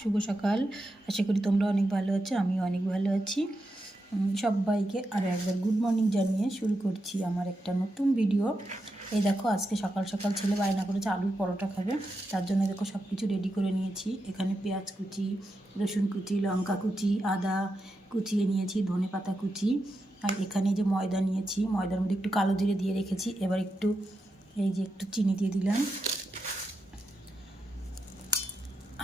শুভ সকাল। আশা করি তোমরা অনেক ভালো আছো, আমিও অনেক ভালো আছি। সবাইকে আরও একবার গুড মর্নিং জানিয়ে শুরু করছি আমার একটা নতুন ভিডিও। এই দেখো, আজকে সকাল সকাল ছেলে বায়না করেছে আলুর পরোটা খাবে। তার জন্য দেখো সব কিছু রেডি করে নিয়েছি। এখানে পেঁয়াজ কুচি, রসুন কুচি, লঙ্কা কুচি, আদা কুচিয়ে নিয়েছি, ধনে পাতা কুচি। আর এখানে যে ময়দা নিয়েছি, ময়দার মধ্যে একটু কালো জিরে দিয়ে রেখেছি। এবার একটু একটু চিনি দিয়ে দিলাম,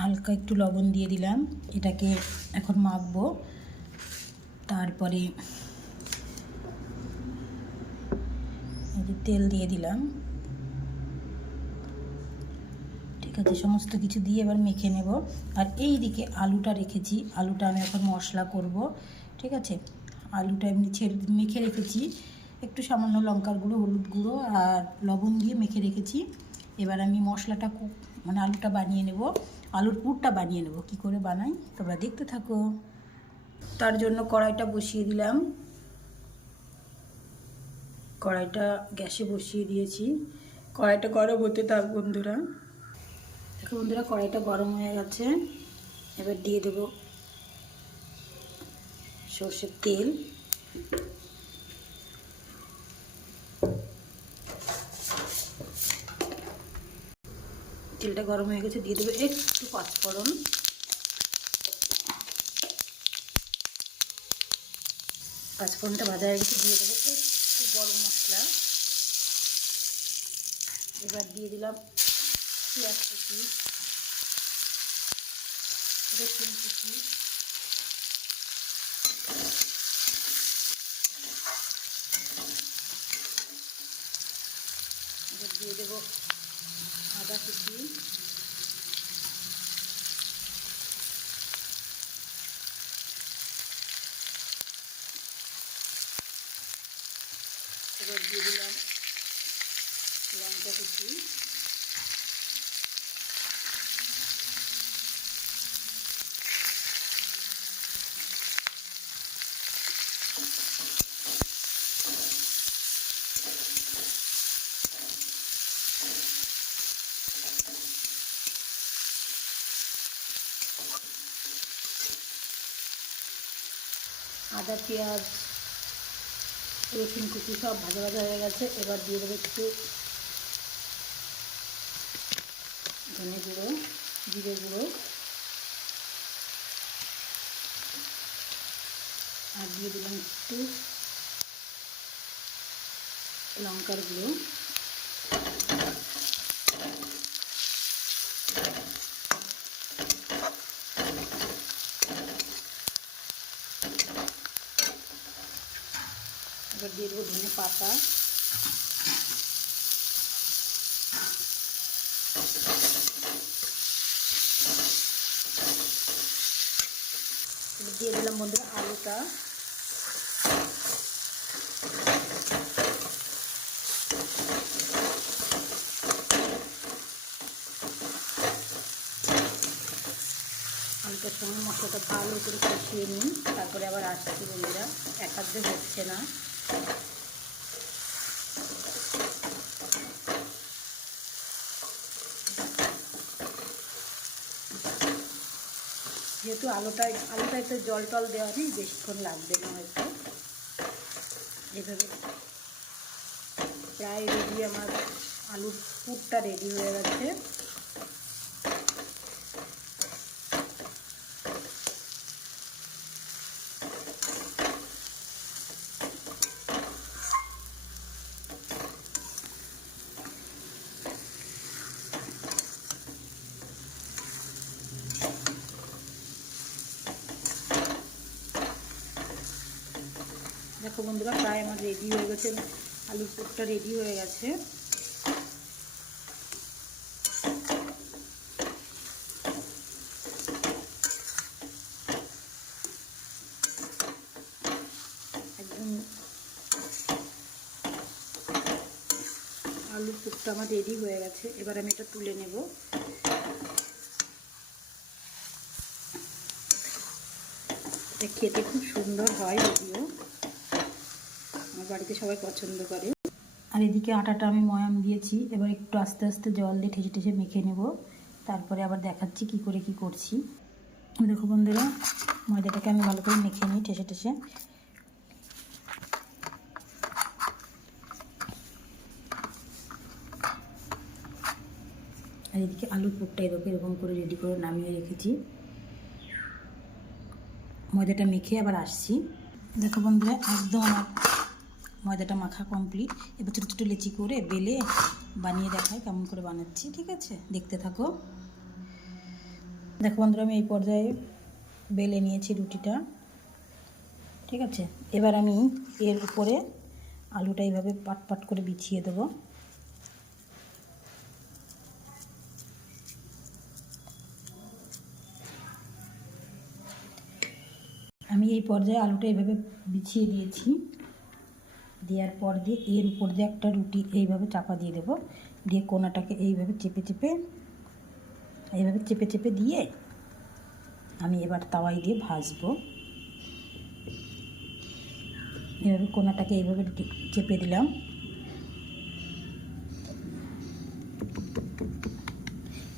হালকা একটু লবণ দিয়ে দিলাম। এটাকে এখন মাখবো। তারপরে তেল দিয়ে দিলাম। ঠিক আছে, সমস্ত কিছু দিয়ে এবার মেখে নেব। আর এই দিকে আলুটা রেখেছি, আলুটা আমি এখন মশলা করব। ঠিক আছে, আলুটা এমনি মেখে রেখেছি, একটু সামান্য লঙ্কার গুঁড়ো, হলুদ গুঁড়ো আর লবণ দিয়ে মেখে রেখেছি। এবার আমি মশলাটা আলুটা বানিয়ে নেব, আলুর পুরটা বানিয়ে নেব। কী করে বানাই তোমরা দেখতে থাকো। তার জন্য কড়াইটা বসিয়ে দিলাম। কড়াইটা গ্যাসে বসিয়ে দিয়েছি, কড়াইটা গরম হতে থাক বন্ধুরা। দেখো বন্ধুরা, কড়াইটা গরম হয়ে গেছে। এবার দিয়ে দেব সর্ষের তেল। তেলটা গরম হয়ে গেছে, দিয়ে দেবো একটু পাঁচফোড়ন। পাঁচফোড়নটা ভাজা হয়ে গেছে, দিয়ে দেবো একটু গরম মশলা। এবার দিয়ে দিলাম পেঁয়াজ কুচি, রসুন কুচি, এবার দিয়ে দেবো আদা কুচি, এবার দিয়ে দিলাম লঙ্কা কুচি, আদা পেঁয়াজ রসুন কুচি সব ভাজা ভাজা হয়ে গেছে। এবার দিয়ে দেবো একটু ধনে গুঁড়ো, জিরে গুঁড়ো, আর দিয়ে দিলাম একটু লঙ্কার গুঁড়ো। এবার দিয়ে দেবো ধনে পাতা, দিয়ে দিলাম বন্ধুরা আলুটা। আলুটার সঙ্গে মশলাটা ভালো করে কষিয়ে নিই, তারপরে আবার আসছি বন্ধুরা, একাধে হচ্ছে না। যেহেতু আলুটা একটু জল টল দেওয়া নেই, বেশিক্ষণ লাগবে না হয়তো। এভাবে প্রায় রেডি, আমার আলুর পুরটা রেডি হয়ে গেছে। দেখো বন্ধুরা, প্রায় আমার রেডি হয়ে গেছে, আলুর পুরটা রেডি হয়ে গেছে। একদম আলুর পুরটা আমার রেডি হয়ে গেছে। এবার আমি এটা তুলে নেব। এটা খেতে খুব সুন্দর হয়, যদিও আমার বাড়িতে সবাই পছন্দ করে। আর এদিকে আটাটা আমি ময়াম দিয়েছি, এবার একটু আস্তে আস্তে জল দিয়ে ঠেসে ঠেসে মেখে নেব। তারপরে আবার দেখাচ্ছি কি করে কি করছি। দেখো বন্ধুরা, ময়দাটাকে আমি ভালো করে মেখে নিই ঠেসে ঠেসে। আর এদিকে আলুর পুরটা এরকম করে রেডি করে নামিয়ে রেখেছি। ময়দাটা মেখে আবার আসছি। দেখো বন্ধুরা, একদম আমার ময়দাটা মাখা কমপ্লিট। এবার ছোটো ছোটো লেচি করে বেলে বানিয়ে দেখাই কেমন করে বানাচ্ছি, ঠিক আছে? দেখতে থাকো। দেখো বন্ধুরা, আমি এই পর্যায়ে বেলে নিয়েছি রুটিটা, ঠিক আছে? এবার আমি এর উপরে আলুটা এইভাবে পাট পাট করে বিছিয়ে দেবো। আমি এই পর্যায়ে আলুটা এইভাবে বিছিয়ে দিয়েছি। দেওয়ার পর দিয়ে এর উপর দিয়ে একটা রুটি এইভাবে চাপা দিয়ে দেবো। দিয়ে কোনাটাকে এইভাবে চেপে চেপে দিয়ে আমি এবার তাওয়াই দিয়ে ভাজবো। এভাবে কোনাটাকে এইভাবে চেপে দিলাম।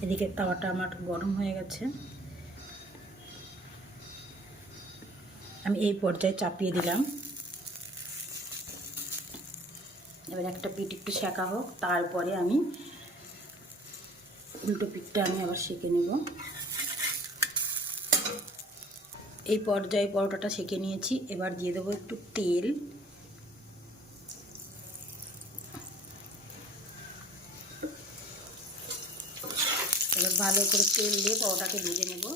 এদিকে তাওয়াটা আমার গরম হয়ে গেছে। আমি এই পর্যায়ে চাপিয়ে দিলাম। এবার একটা পিঠ একটু সেঁকা হোক, তারপরে আমি উল্টো পিঠটা আমি আবার সেঁকে নেব। এই পর্যায়ে পরোটাটা সেঁকে নিয়েছি। এবার দিয়ে দেবো একটু তেল। এবার ভালো করে তেল দিয়ে পরোটাকে ভেজে নেব।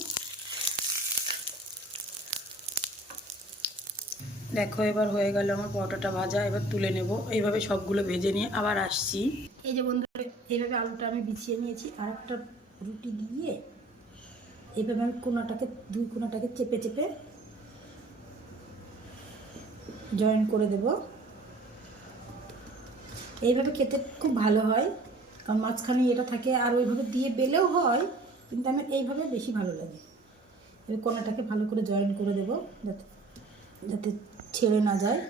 দেখো, এবার হয়ে গেল আমার পরোটাটা ভাজা। এবার তুলে নেব। এইভাবে সবগুলো ভেজে নিয়ে আবার আসছি। এই যে বন্ধুরা, এইভাবে আলুটা আমি বিছিয়ে নিয়েছি। আর একটা রুটি দিয়ে এইভাবে আমি দুই কোনাটাকে চেপে জয়েন করে দেব। এইভাবে খেতে খুব ভালো হয়, কারণ মাঝখানে এটা থাকে। আর ওইভাবে দিয়ে বেলেও হয়, কিন্তু আমার এইভাবে বেশি ভালো লাগে। এবার কোনাটাকে ভালো করে জয়েন করে দেব, যাতে ছেড়ে না যায়,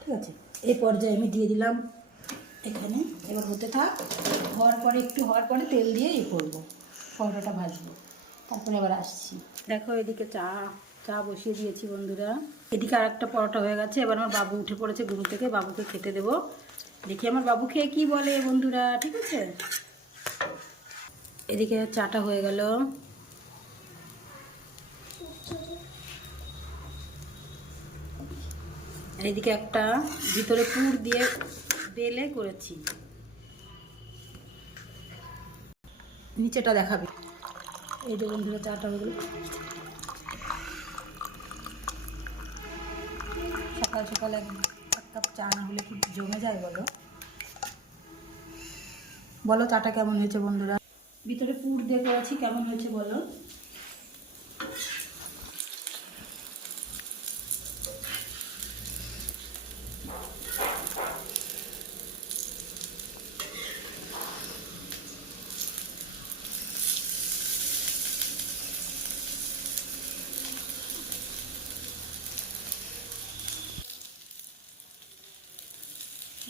ঠিক আছে? এই পর্যায়ে আমি দিয়ে দিলাম এখানে। এবার হতে থাক। একটু হওয়ার পরে তেল দিয়ে করবো, পরোটাটা ভাজবো। তারপরে আবার আসছি। দেখো, এদিকে চা বসিয়ে দিয়েছি বন্ধুরা। এদিকে আর একটা পরোটা হয়ে গেছে। এবার আমার বাবু উঠে পড়েছে ঘুম থেকে, বাবুকে খেতে দেবো। দেখি আমার বাবু খেয়ে কি বলে বন্ধুরা, ঠিক আছে? এদিকে চাটা হয়ে গেল। এদিকে একটা ভিতরে পুর দিয়ে বেলে করেছি। নিচেটা দেখাবে। এই যে বন্ধুরা, চাটা হয়ে গেল। সকাল সকাল এক কাপ চা না হলে কি জমে যায় বলো? বলো চাটা কেমন হয়েছে বন্ধুরা? ভিতরে পুর দিয়ে করেছি, কেমন হয়েছে বলো?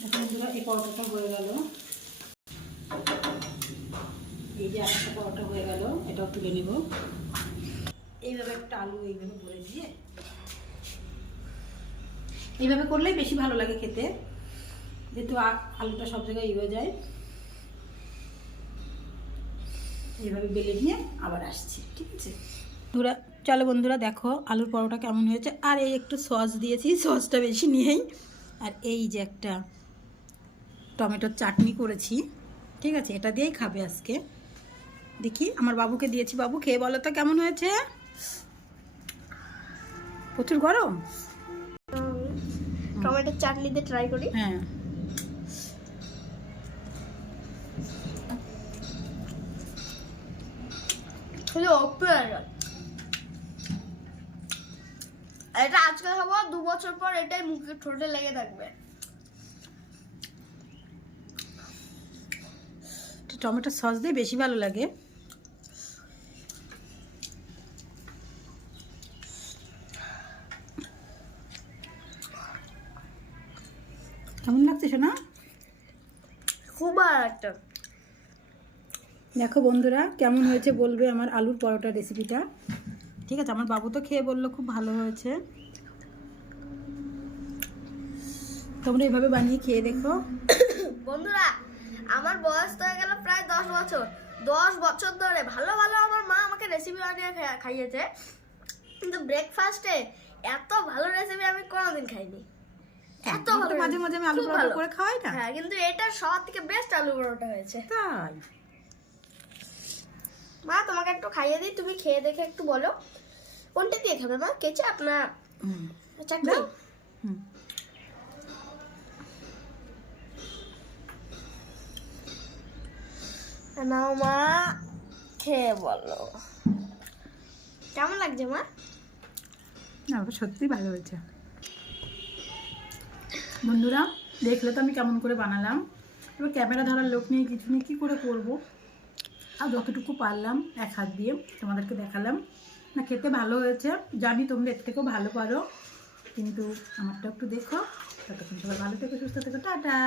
দেখো বন্ধুরা, এই পরোটাটা হয়ে গেল। এই যে আরেকটা পরোটা হয়ে গেল, এটাও তুলে নিব। এইভাবে একটা আলু এইভাবে ভরে দিয়ে এইভাবে করলেই বেশি ভালো লাগে খেতে, যেহেতু আলুটা সব জায়গায় হয়ে যায়। এইভাবে বেলে নিয়ে আবার আসছি, ঠিক আছে বন্ধুরা? চলো বন্ধুরা, দেখো আলুর পরোটা কেমন হয়েছে। আর এই একটু সস দিয়েছি, সসটা বেশি নিয়েই। আর এই যে একটা টমেটোর চাটনি করেছি, ঠিক আছে? এটা দিয়েই খাবে আজকে। দেখি, আমার বাবুকে দিয়েছি। বাবু খেয়ে বলো তো কেমন হয়েছে। প্রচুর গরম। টমেটোর চাটনি দিয়ে ট্রাই করি। হ্যাঁ, এটা আজকে খাবো, 2 বছর পর এটাই মুখে ঠোঁটে লেগে থাকবে। টমেটোর সস দিয়ে বেশি ভালো লাগে। কেমন লাগছে শোনা? খুব ভালো একটা। দেখো বন্ধুরা কেমন হয়েছে বলবে আমার আলুর পরোটা রেসিপিটা। ঠিক আছে, আমার বাবু তো খেয়ে বললো খুব ভালো হয়েছে। তোমরা এইভাবে বানিয়ে খেয়ে দেখো। বন্ধুরা, আমার বয়স তো হয়ে গেল প্রায় 10 বছর। 10 বছর ধরে ভালো ভালো আমার মা আমাকে রেসিপি বানিয়ে খাইয়েছে, কিন্তু ব্রেকফাস্টে এত ভালো রেসিপি আমি কোনোদিন খাইনি। এত ভালো, মাঝে মাঝে আমি আলু খুব পরোটা ভালো। করে খাওয়াই না। হ্যাঁ, কিন্তু এটা সব থেকে বেস্ট আলু পরোটা হয়েছে। তাই মা, তোমাকে একটু খাইয়ে দিই, তুমি খেয়ে দেখে একটু বলো কোনটা দিয়ে খাবে মা, কেচাপ না চাটনি? দাও। হুম। নাও মা, খেয়ে বলো কেমন লাগছে মা। না, সত্যি ভালো হয়েছে। বন্ধুরা দেখলে তো আমি কেমন করে বানালাম। এবার ক্যামেরা ধরার লোক নেই, কিছু নেই, কী করে করব। আর যতটুকু পারলাম এক হাত দিয়ে তোমাদেরকে দেখালাম। না, খেতে ভালো হয়েছে, জানি তোমরা এর থেকেও ভালো পারো, কিন্তু আমারটা একটু দেখো। ততক্ষণ সবাই ভালো থেকো, সুস্থ থেকো, টাটা।